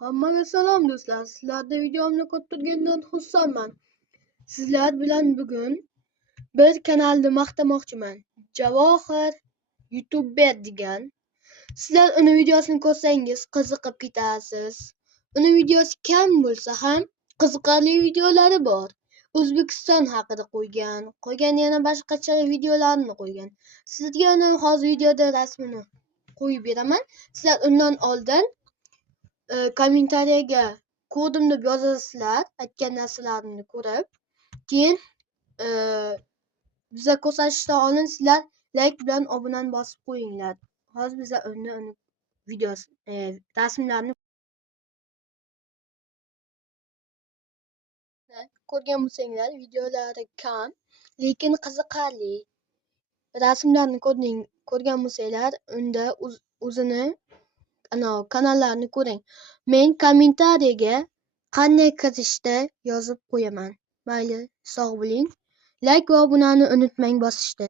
Hammaga salom do'stlar. Sizlarni videomni ko'rtirgandan xursandman. Sizlar bilan bugun bir kanalni maqtamoqchiman. Javohir YouTuber degan. Sizlar uni videosini ko'rsangiz qiziqib ketasiz. Uni videosi kam bo'lsa ham qiziqarli videolari bor. O'zbekiston haqida qo'ygan yana boshqacha videolarni qo'ygan. Sizga uni hozir videoda rasmini qo'yib beraman. Sizlar undan oldin kommentariyaga kodim deb yozasizlar, aytgan narsalarimni ko'rib. Keyin bizga ko'rsatishdan oldin sizlar like bilan obunani bosib qo'yinglar. Hozir biz uni videosi rasmlarini ko'rgan bo'lsanglar, videolari kam, lekin qiziqarli. Rasmlarni ko'rgan bo'lsanglar, unda o'zini kanallarni ko'ring. Men kommentariyaga qanday kirishda yozib qo'yaman. Mayli, sog' bo'ling. Like va obunani unutmang bosishni.